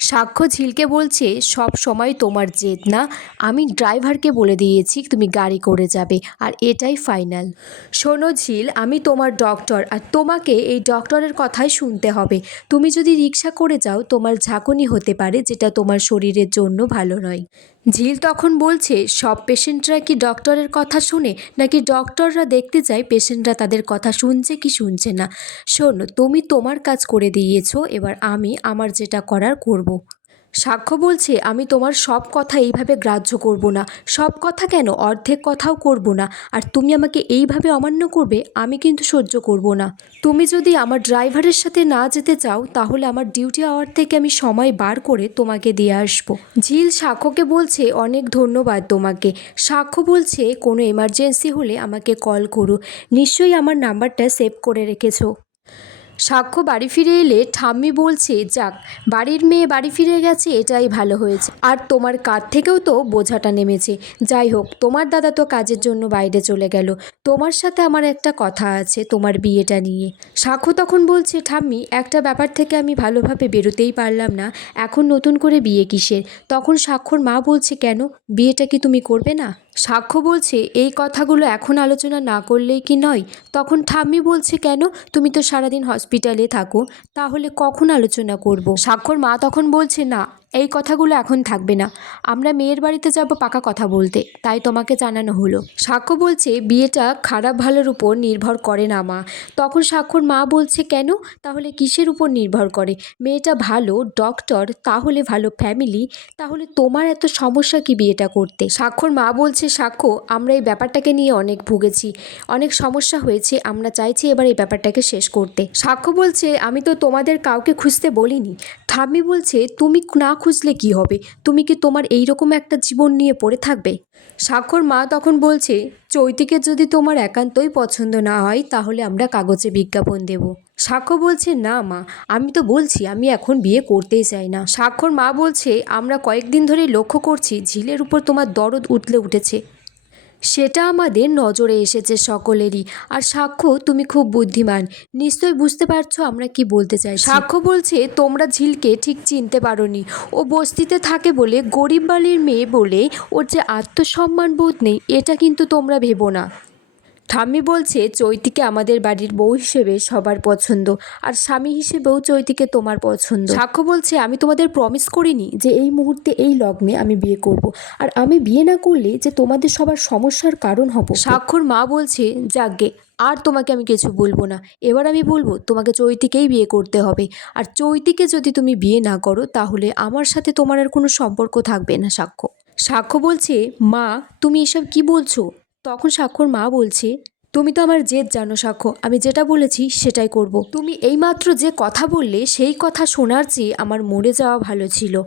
সাক্ষ্য ঝিলকে বলছে, সব সময় তোমার জেদ না, আমি ড্রাইভারকে বলে দিয়েছি তুমি গাড়ি করে যাবে, আর এটাই ফাইনাল। শোনো ঝিল, আমি তোমার ডক্টর, আর তোমাকে এই ডক্টরের কথাই শুনতে হবে। তুমি যদি রিক্সা করে যাও, তোমার ঝাঁকুনি হতে পারে, যেটা তোমার শরীরের জন্য ভালো নয়। ঝিল তখন বলছে, সব পেশেন্টরা কি ডক্টরের কথা শুনে, নাকি ডক্টররা দেখতে চায় পেশেন্টরা তাদের কথা শুনছে কি শুনছে না শোন, তুমি তোমার কাজ করে দিয়েছ, এবার আমি আমার যেটা করার করব। সাক্ষ্য বলছে, আমি তোমার সব কথা এইভাবে গ্রাহ্য করব না। সব কথা কেন? অর্ধেক কথাও করব না। আর তুমি আমাকে এইভাবে অমান্য করবে, আমি কিন্তু সহ্য করব না। তুমি যদি আমার ড্রাইভারের সাথে না যেতে চাও, তাহলে আমার ডিউটি আওয়ার থেকে আমি সময় বার করে তোমাকে দিয়ে আসব। ঝিল সাক্ষ্যকে বলছে, অনেক ধন্যবাদ তোমাকে। সাক্ষ্য বলছে, কোনো এমার্জেন্সি হলে আমাকে কল করো। নিশ্চয়ই আমার নাম্বারটা সেভ করে রেখেছো। সাক্ষ্য বাড়ি ফিরে এলে ঠাম্মি বলছে, যাক, বাড়ির মেয়ে বাড়ি ফিরে গেছে, এটাই ভালো হয়েছে। আর তোমার কাঁধ থেকেও তো বোঝাটা নেমেছে। যাই হোক, তোমার দাদা তো কাজের জন্য বাইরে চলে গেল। তোমার সাথে আমার একটা কথা আছে, তোমার বিয়েটা নিয়ে। সাক্ষ্য তখন বলছে, ঠাম্মি, একটা ব্যাপার থেকে আমি ভালোভাবে বেরোতেই পারলাম না। এখন নতুন করে বিয়ে কিসের? তখন সাক্ষর মা বলছে, কেন? বিয়েটা কি তুমি করবে না? সাক্ষ্য বলছে, এই কথাগুলো এখন আলোচনা না করলেই কি নয়? তখন ঠাম্মি বলছে, কেন? তুমি তো সারাদিন হসপিটালে থাকো, তাহলে কখন আলোচনা করব? সাক্ষর মা তখন বলছে, না এই কথাগুলো এখন থাকবে না। আমরা মেয়ের বাড়িতে যাব পাকা কথা বলতে, তাই তোমাকে জানানো হলো। সাক্ষ্য বলছে, বিয়েটা খারাপ ভালোর উপর নির্ভর করে না মা। তখন সাক্ষর মা বলছে, কেন? তাহলে কিসের উপর নির্ভর করে? মেয়েটা ভালো ডক্টর তাহলে ভালো ফ্যামিলি তাহলে তোমার এত সমস্যা কি বিয়েটা করতে? সাক্ষর মা বলছে, সাক্ষ্য, আমরা এই ব্যাপারটাকে নিয়ে অনেক ভুগেছি। অনেক সমস্যা হয়েছে, আমরা চাইছি এবার এই ব্যাপারটাকে শেষ করতে। সাক্ষ্য বলছে, আমি তো তোমাদের কাউকে খুঁজতে বলিনি। ঠাম্মি বলছে, তুমি না খুঁজলে কি হবে? তুমি কি তোমার এই রকম একটা জীবন নিয়ে পড়ে থাকবে? সাক্ষর মা তখন বলছে, চৈতিকে যদি তোমার একান্তই পছন্দ না হয়, তাহলে আমরা কাগজে বিজ্ঞাপন দেব। সাক্ষ্য বলছে, না মা, আমি তো বলছি, আমি এখন বিয়ে করতেই চাই না। সাক্ষর মা বলছে, আমরা কয়েকদিন ধরে লক্ষ্য করছি, ঝিলের উপর তোমার দরদ উঠলে উঠেছে। সেটা আমাদের নজরে এসেছে সকলেরই। আর সাক্ষ্য, তুমি খুব বুদ্ধিমান। নিশ্চয়ই বুঝতে পারছ আমরা কি বলতে চাই সাক্ষ্য বলছে, তোমরা ঝিলকে ঠিক চিনতে পারোনি। ও বস্তিতে থাকে বলে গরিব বালির মেয়ে বলে ওর যে আত্মসম্মান বোধ নেই, এটা কিন্তু তোমরা ভেবো না। ঠাম্মি বলছে, চৈতিকে আমাদের বাড়ির বউ হিসেবে সবার পছন্দ আর স্বামী হিসেবেও চৈতিকে তোমার পছন্দ। সাক্ষ্য বলছে, আমি তোমাদের প্রমিস করিনি যে এই মুহূর্তে এই লগ্নে আমি বিয়ে করব আর আমি বিয়ে না করলে যে তোমাদের সবার সমস্যার কারণ হব। সাক্ষর মা বলছে, যাগে, আর তোমাকে আমি কিছু বলব না। এবার আমি বলব, তোমাকে চৈতিকেই বিয়ে করতে হবে। আর চৈতিকে যদি তুমি বিয়ে না করো, তাহলে আমার সাথে তোমার আর কোনো সম্পর্ক থাকবে না, সাক্ষ্য। সাক্ষ্য বলছে, মা, তুমি এসব কি বলছো? তখন সাক্ষর মা বলছে, তুমি তো আমার জেদ জানো সাক্ষ্য আমি যেটা বলেছি সেটাই করব। তুমি এইমাত্র যে কথা বললে, সেই কথা শোনার চেয়ে আমার মরে যাওয়া ভালো ছিল।